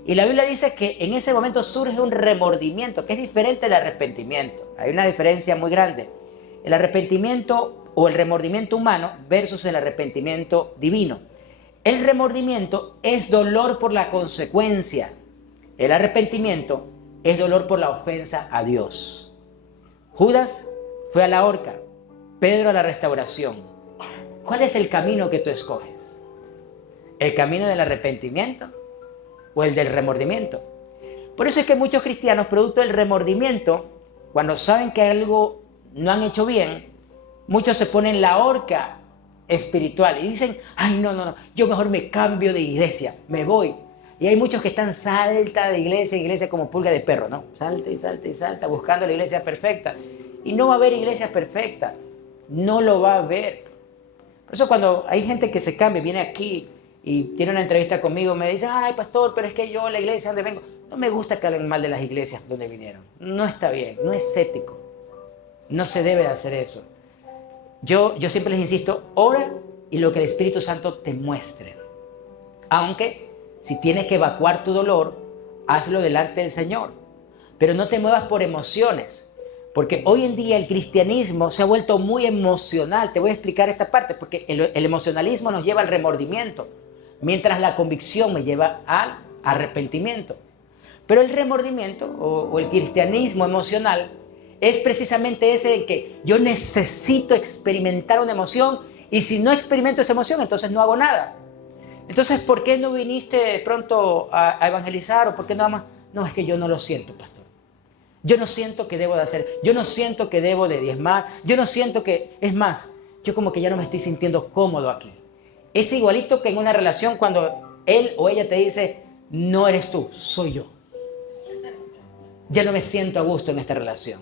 Y la Biblia dice que en ese momento surge un remordimiento, que es diferente al arrepentimiento. Hay una diferencia muy grande. El arrepentimiento o el remordimiento humano versus el arrepentimiento divino. El remordimiento es dolor por la consecuencia. El arrepentimiento es dolor por la ofensa a Dios. Judas fue a la horca, Pedro a la restauración. ¿Cuál es el camino que tú escoges? ¿El camino del arrepentimiento o el del remordimiento. Por eso es que muchos cristianos, producto del remordimiento, cuando saben que algo no han hecho bien, muchos se ponen la horca espiritual y dicen, ay, no, yo mejor me cambio de iglesia, me voy. Y hay muchos que están salta de iglesia en iglesia como pulga de perro, ¿no? Salta y salta y salta buscando la iglesia perfecta. Y no va a haber iglesia perfecta, no lo va a haber. Por eso cuando hay gente que se cambia, viene aquí y tiene una entrevista conmigo, me dice, ay, pastor, pero es que yo la iglesia donde vengo, no me gusta que hablen mal de las iglesias donde vinieron. No está bien, no es ético. No se debe de hacer eso. Yo siempre les insisto, ora y lo que el Espíritu Santo te muestre. Aunque si tienes que evacuar tu dolor, hazlo delante del Señor. Pero no te muevas por emociones. Porque hoy en día el cristianismo se ha vuelto muy emocional. Te voy a explicar esta parte, porque el emocionalismo nos lleva al remordimiento, mientras la convicción me lleva al arrepentimiento. Pero el remordimiento o el cristianismo emocional es precisamente ese en que yo necesito experimentar una emoción y si no experimento esa emoción, entonces no hago nada. Entonces, ¿por qué no viniste de pronto a evangelizar o por qué nada más? No, es que yo no lo siento, pastor. Yo no siento que debo de hacer, yo no siento que debo de diezmar, yo no siento que, es más, yo como que ya no me estoy sintiendo cómodo aquí. Es igualito que en una relación cuando él o ella te dice, no eres tú, soy yo. Ya no me siento a gusto en esta relación.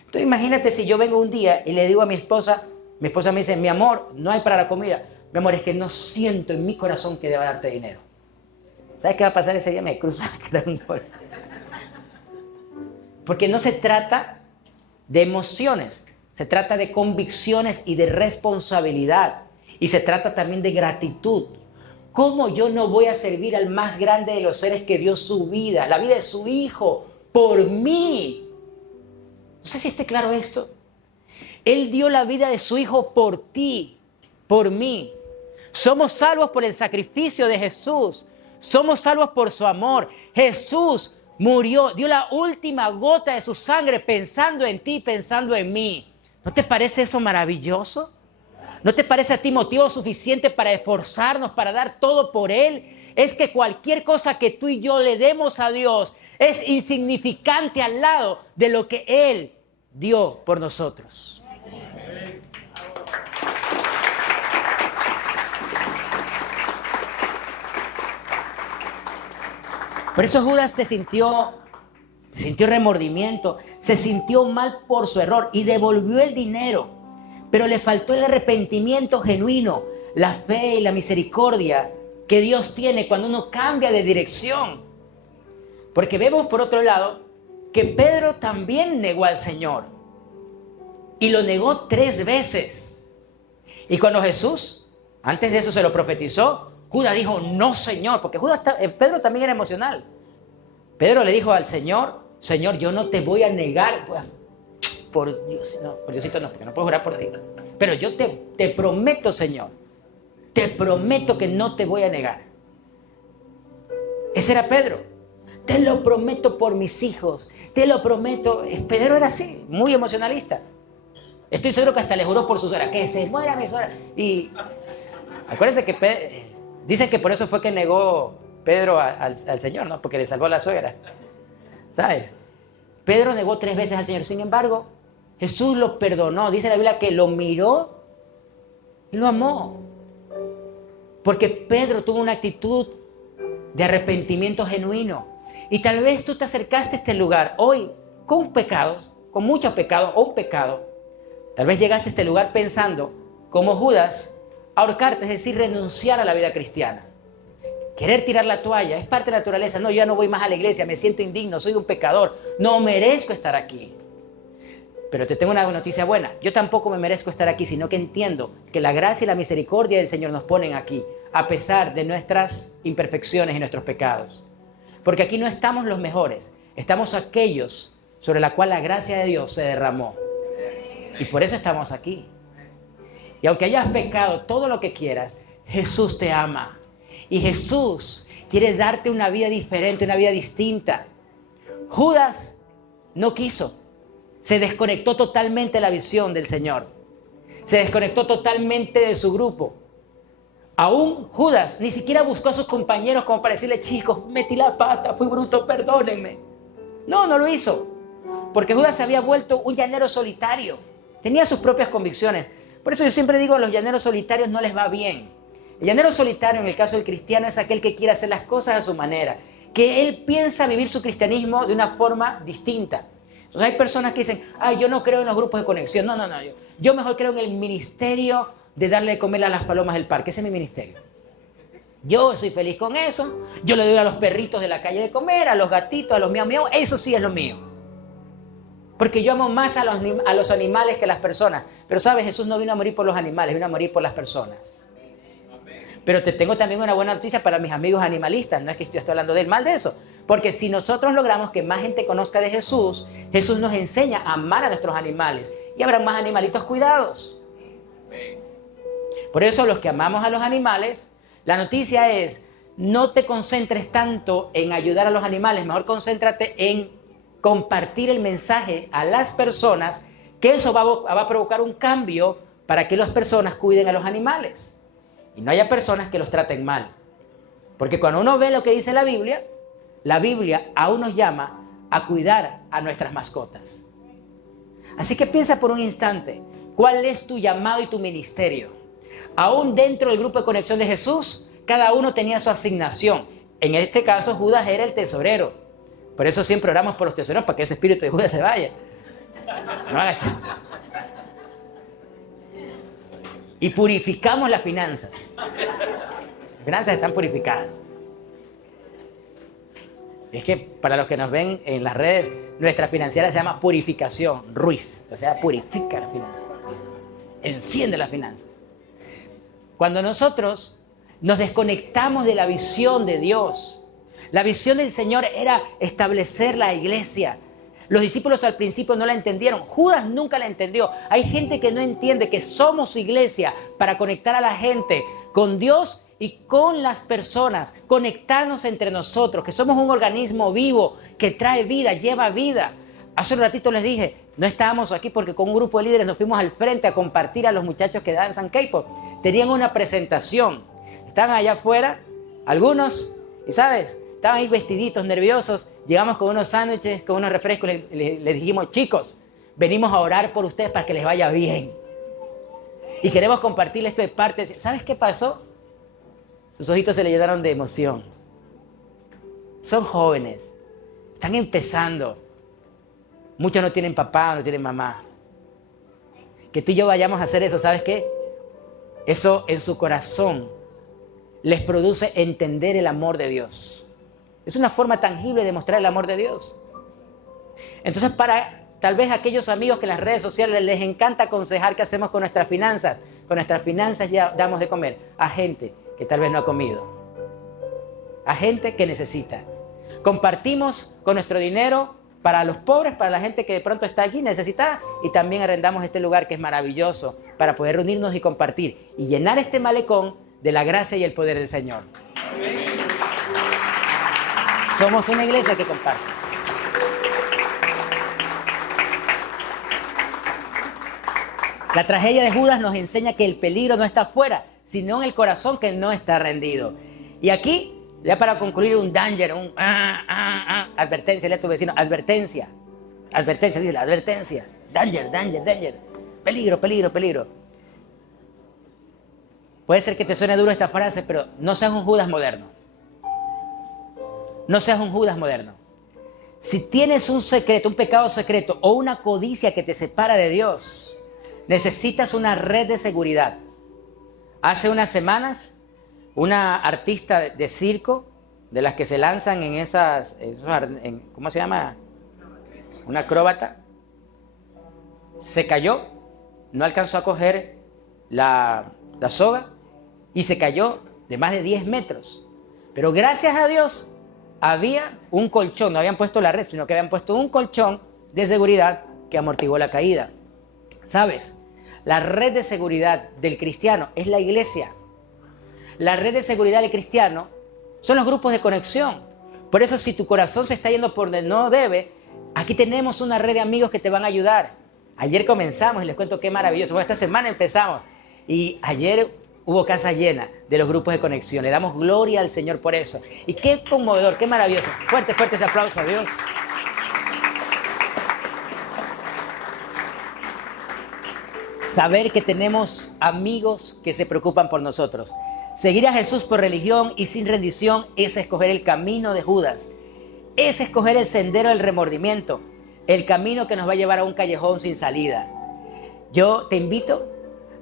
Entonces imagínate si yo vengo un día y le digo a mi esposa me dice, mi amor, no hay para la comida. Mi amor, es que no siento en mi corazón que deba darte dinero. ¿Sabes qué va a pasar ese día? Me cruza la cara. Porque no se trata de emociones, se trata de convicciones y de responsabilidad. Y se trata también de gratitud. ¿Cómo yo no voy a servir al más grande de los seres que dio su vida, la vida de su hijo, por mí? No sé si esté claro esto. Él dio la vida de su hijo por ti, por mí. Somos salvos por el sacrificio de Jesús. Somos salvos por su amor. Jesús murió, dio la última gota de su sangre pensando en ti, pensando en mí. ¿No te parece eso maravilloso? ¿No te parece a ti motivo suficiente para esforzarnos, para dar todo por Él? Es que cualquier cosa que tú y yo le demos a Dios es insignificante al lado de lo que Él dio por nosotros. Por eso Judas se sintió remordimiento, se sintió mal por su error y devolvió el dinero. Pero le faltó el arrepentimiento genuino, la fe y la misericordia que Dios tiene cuando uno cambia de dirección. Porque vemos por otro lado que Pedro también negó al Señor y lo negó 3 veces. Y cuando Jesús, antes de eso se lo profetizó, Judas dijo, no, Señor, porque Pedro también era emocional. Pedro le dijo al Señor, Señor, yo no te voy a negar, por Dios, no, por Diosito no, porque no puedo jurar por ti. Pero yo te prometo, Señor, te prometo que no te voy a negar. Ese era Pedro. Te lo prometo por mis hijos, te lo prometo. Pedro era así, muy emocionalista. Estoy seguro que hasta le juró por su suegra, que se muera mi suegra. Y acuérdense que dicen que por eso fue que negó Pedro al Señor, ¿no? Porque le salvó a la suegra. ¿Sabes? Pedro negó 3 veces al Señor. Sin embargo, Jesús lo perdonó. Dice la Biblia que lo miró y lo amó. Porque Pedro tuvo una actitud de arrepentimiento genuino. Y tal vez tú te acercaste a este lugar hoy con pecados, con muchos pecados o un pecado. Tal vez llegaste a este lugar pensando, como Judas, ahorcarte, es decir, renunciar a la vida cristiana. Querer tirar la toalla, es parte de la naturaleza. No, yo ya no voy más a la iglesia, me siento indigno, soy un pecador, no merezco estar aquí. Pero te tengo una noticia buena, yo tampoco me merezco estar aquí, sino que entiendo que la gracia y la misericordia del Señor nos ponen aquí, a pesar de nuestras imperfecciones y nuestros pecados. Porque aquí no estamos los mejores, estamos aquellos sobre la cual la gracia de Dios se derramó. Y por eso estamos aquí. Y aunque hayas pecado todo lo que quieras, Jesús te ama. Y Jesús quiere darte una vida diferente, una vida distinta. Judas no quiso. Se desconectó totalmente de la visión del Señor. Se desconectó totalmente de su grupo. Aún Judas ni siquiera buscó a sus compañeros como para decirle, chicos, metí la pata, fui bruto, perdónenme. No, no lo hizo. Porque Judas se había vuelto un llanero solitario. Tenía sus propias convicciones. Por eso yo siempre digo, a los llaneros solitarios no les va bien. El llanero solitario, en el caso del cristiano, es aquel que quiere hacer las cosas a su manera. Que él piensa vivir su cristianismo de una forma distinta. Entonces hay personas que dicen, yo no creo en los grupos de conexión. No. Yo mejor creo en el ministerio de darle de comer a las palomas del parque. Ese es mi ministerio. Yo soy feliz con eso. Yo le doy a los perritos de la calle de comer, a los gatitos, a los miau miau. Eso sí es lo mío. Porque yo amo más a los animales que a las personas. Pero sabes, Jesús no vino a morir por los animales, vino a morir por las personas. Pero te tengo también una buena noticia para mis amigos animalistas. No es que estoy hablando del mal de eso. Porque si nosotros logramos que más gente conozca de Jesús, Jesús nos enseña a amar a nuestros animales. Y habrá más animalitos cuidados. Por eso los que amamos a los animales, la noticia es, no te concentres tanto en ayudar a los animales, mejor concéntrate en compartir el mensaje a las personas, que eso va a provocar un cambio para que las personas cuiden a los animales. Y no haya personas que los traten mal. Porque cuando uno ve lo que dice la Biblia aún nos llama a cuidar a nuestras mascotas. Así que piensa por un instante, ¿cuál es tu llamado y tu ministerio? Aún dentro del grupo de conexión de Jesús, cada uno tenía su asignación. En este caso, Judas era el tesorero. Por eso siempre oramos por los tesoreros, para que ese espíritu de Judas se vaya. Y purificamos las finanzas. Las finanzas están purificadas. Es que para los que nos ven en las redes, nuestra financiera se llama Purificación Ruiz. O sea, purifica las finanzas. Enciende las finanzas. Cuando nosotros nos desconectamos de la visión de Dios, la visión del Señor era establecer la iglesia. Los discípulos al principio no la entendieron. Judas nunca la entendió. Hay gente que no entiende que somos iglesia para conectar a la gente con Dios y con las personas. Conectarnos entre nosotros, que somos un organismo vivo que trae vida, lleva vida. Hace un ratito les dije, no estábamos aquí porque con un grupo de líderes nos fuimos al frente a compartir a los muchachos que danzan K-pop. Tenían una presentación. Estaban allá afuera, algunos, y sabes, estaban ahí vestiditos, nerviosos. Llegamos con unos sándwiches, con unos refrescos. Les dijimos, chicos, venimos a orar por ustedes para que les vaya bien. Y queremos compartir esto de parte. ¿Sabes qué pasó? Sus ojitos se le llenaron de emoción. Son jóvenes. Están empezando. Muchos no tienen papá, no tienen mamá. Que tú y yo vayamos a hacer eso, ¿sabes qué? Eso en su corazón les produce entender el amor de Dios. Es una forma tangible de mostrar el amor de Dios. Entonces, para tal vez aquellos amigos que en las redes sociales les encanta aconsejar qué hacemos con nuestras finanzas. Con nuestras finanzas ya damos de comer a gente que tal vez no ha comido. A gente que necesita. Compartimos con nuestro dinero para los pobres, para la gente que de pronto está aquí necesitada, y también arrendamos este lugar que es maravilloso para poder reunirnos y compartir y llenar este malecón de la gracia y el poder del Señor. Amén. Somos una iglesia que comparte. La tragedia de Judas nos enseña que el peligro no está afuera, sino en el corazón que no está rendido. Y aquí, ya para concluir, un danger, advertencia, lee a tu vecino, advertencia, dice la advertencia, danger, peligro. Puede ser que te suene duro esta frase, pero no seas un Judas moderno. No seas un Judas moderno. Si tienes un secreto, un pecado secreto o una codicia que te separa de Dios, necesitas una red de seguridad. Hace unas semanas, una artista de circo, de las que se lanzan en ¿cómo se llama? Una acróbata, se cayó, no alcanzó a coger la soga y se cayó de más de 10 metros. Pero gracias a Dios había un colchón, no habían puesto la red, sino que habían puesto un colchón de seguridad que amortiguó la caída. ¿Sabes? La red de seguridad del cristiano es la iglesia. La red de seguridad del cristiano son los grupos de conexión. Por eso, si tu corazón se está yendo por donde no debe, aquí tenemos una red de amigos que te van a ayudar. Ayer comenzamos y les cuento qué maravilloso. Bueno, esta semana empezamos. Y ayer hubo casa llena de los grupos de conexión. Le damos gloria al Señor por eso. Y qué conmovedor, qué maravilloso. Fuerte, fuerte ese aplauso a Dios. Saber que tenemos amigos que se preocupan por nosotros. Seguir a Jesús por religión y sin rendición es escoger el camino de Judas. Es escoger el sendero del remordimiento, el camino que nos va a llevar a un callejón sin salida. Yo te invito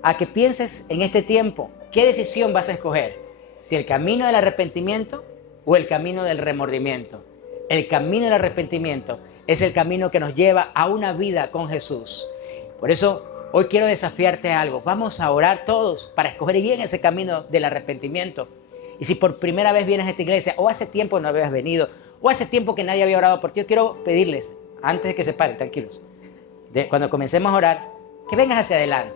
a que pienses en este tiempo, ¿qué decisión vas a escoger? Si el camino del arrepentimiento o el camino del remordimiento. El camino del arrepentimiento es el camino que nos lleva a una vida con Jesús. Por eso, hoy quiero desafiarte a algo. Vamos a orar todos para escoger bien ese camino del arrepentimiento. Y si por primera vez vienes a esta iglesia, o hace tiempo no habías venido, o hace tiempo que nadie había orado por ti, yo quiero pedirles, antes de que se paren, tranquilos, cuando comencemos a orar, que vengas hacia adelante.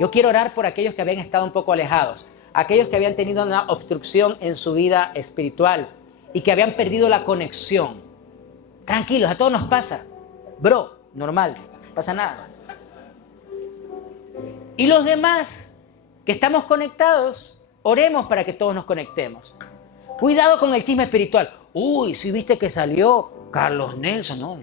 Yo quiero orar por aquellos que habían estado un poco alejados, aquellos que habían tenido una obstrucción en su vida espiritual y que habían perdido la conexión. Tranquilos, a todos nos pasa. Bro, normal, no pasa nada. Y los demás que estamos conectados, oremos para que todos nos conectemos. Cuidado con el chisme espiritual. Uy, si viste que salió Carlos Nelson, ¿no?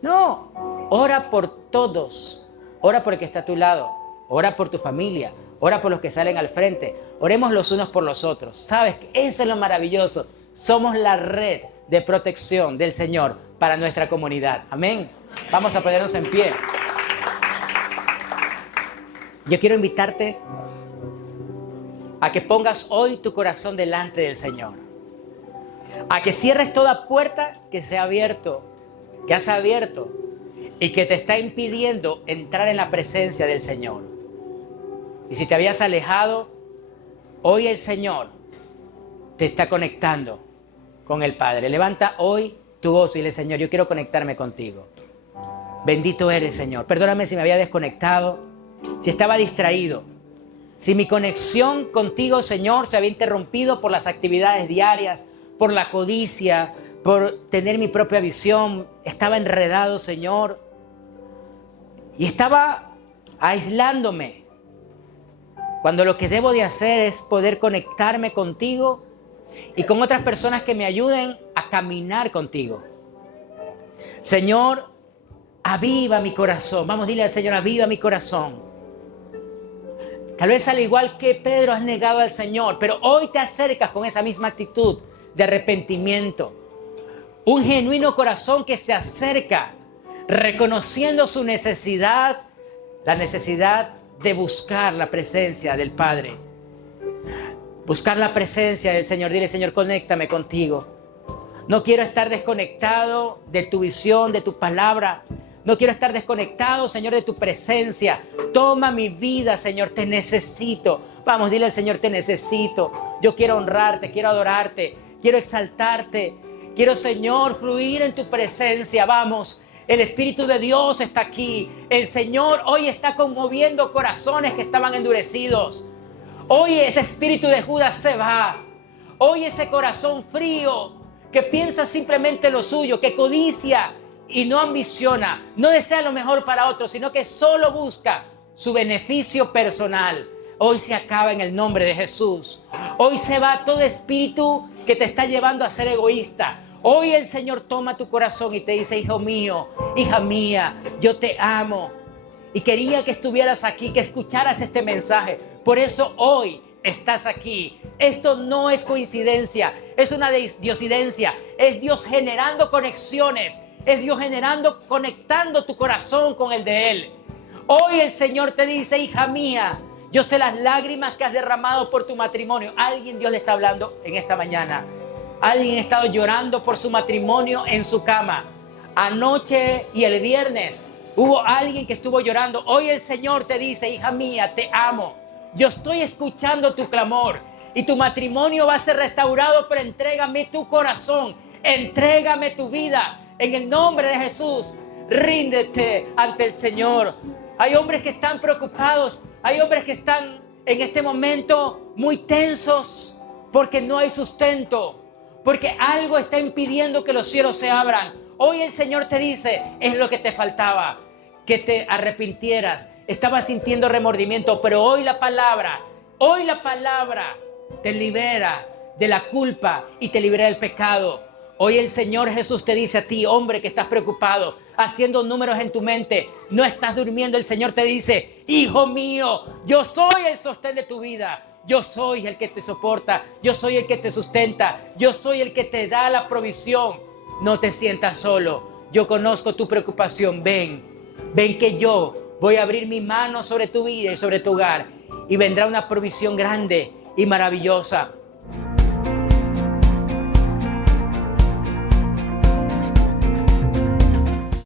No, ora por todos. Ora por el que está a tu lado. Ora por tu familia. Ora por los que salen al frente. Oremos los unos por los otros. ¿Sabes? Eso es lo maravilloso. Somos la red de protección del Señor para nuestra comunidad. Amén. Vamos a ponernos en pie. Yo quiero invitarte a que pongas hoy tu corazón delante del Señor. A que cierres toda puerta que se ha abierto, que has abierto y que te está impidiendo entrar en la presencia del Señor. Y si te habías alejado, hoy el Señor te está conectando con el Padre. Levanta hoy tu voz y dile: Señor, yo quiero conectarme contigo. Bendito eres, Señor. Perdóname si me había desconectado, si estaba distraído, si mi conexión contigo, Señor, se había interrumpido por las actividades diarias, por la codicia, por tener mi propia visión. Estaba enredado, Señor, y estaba aislándome, cuando lo que debo de hacer es poder conectarme contigo y con otras personas que me ayuden a caminar contigo. Señor, aviva mi corazón. Vamos, dile al Señor: aviva mi corazón. Tal vez al igual que Pedro has negado al Señor, pero hoy te acercas con esa misma actitud de arrepentimiento. Un genuino corazón que se acerca reconociendo su necesidad, la necesidad de buscar la presencia del Padre. Buscar la presencia del Señor. Dile: Señor, conéctame contigo. No quiero estar desconectado de tu visión, de tu palabra. No quiero estar desconectado, Señor, de tu presencia. Toma mi vida, Señor, te necesito. Vamos, dile al Señor: te necesito. Yo quiero honrarte, quiero adorarte, quiero exaltarte. Quiero, Señor, fluir en tu presencia. Vamos, el Espíritu de Dios está aquí. El Señor hoy está conmoviendo corazones que estaban endurecidos. Hoy ese espíritu de Judas se va. Hoy ese corazón frío que piensa simplemente lo suyo, que codicia y no ambiciona, no desea lo mejor para otros, sino que solo busca su beneficio personal. Hoy se acaba en el nombre de Jesús. Hoy se va todo espíritu que te está llevando a ser egoísta. Hoy el Señor toma tu corazón y te dice: hijo mío, hija mía, yo te amo. Y quería que estuvieras aquí, que escucharas este mensaje. Por eso hoy estás aquí. Esto no es coincidencia, es una diosidencia. Es Dios generando conexiones. Es Dios conectando tu corazón con el de Él. Hoy el Señor te dice: hija mía, yo sé las lágrimas que has derramado por tu matrimonio. Alguien Dios le está hablando en esta mañana. Alguien ha estado llorando por su matrimonio en su cama. Anoche y el viernes hubo alguien que estuvo llorando. Hoy el Señor te dice: hija mía, te amo. Yo estoy escuchando tu clamor y tu matrimonio va a ser restaurado, pero entrégame tu corazón, entrégame tu vida. En el nombre de Jesús, ríndete ante el Señor. Hay hombres que están preocupados, hay hombres que están en este momento muy tensos porque no hay sustento, porque algo está impidiendo que los cielos se abran. Hoy el Señor te dice: es lo que te faltaba. que te arrepintieras. Estabas sintiendo remordimiento, pero hoy la palabra te libera de la culpa y te libera del pecado. Hoy el Señor Jesús te dice a ti, hombre que estás preocupado, haciendo números en tu mente, no estás durmiendo. El Señor te dice, hijo mío, yo soy el sostén de tu vida. Yo soy el que te soporta, yo soy el que te sustenta, yo soy el que te da la provisión. No te sientas solo, yo conozco tu preocupación. Ven que yo voy a abrir mi mano sobre tu vida y sobre tu hogar, y vendrá una provisión grande y maravillosa.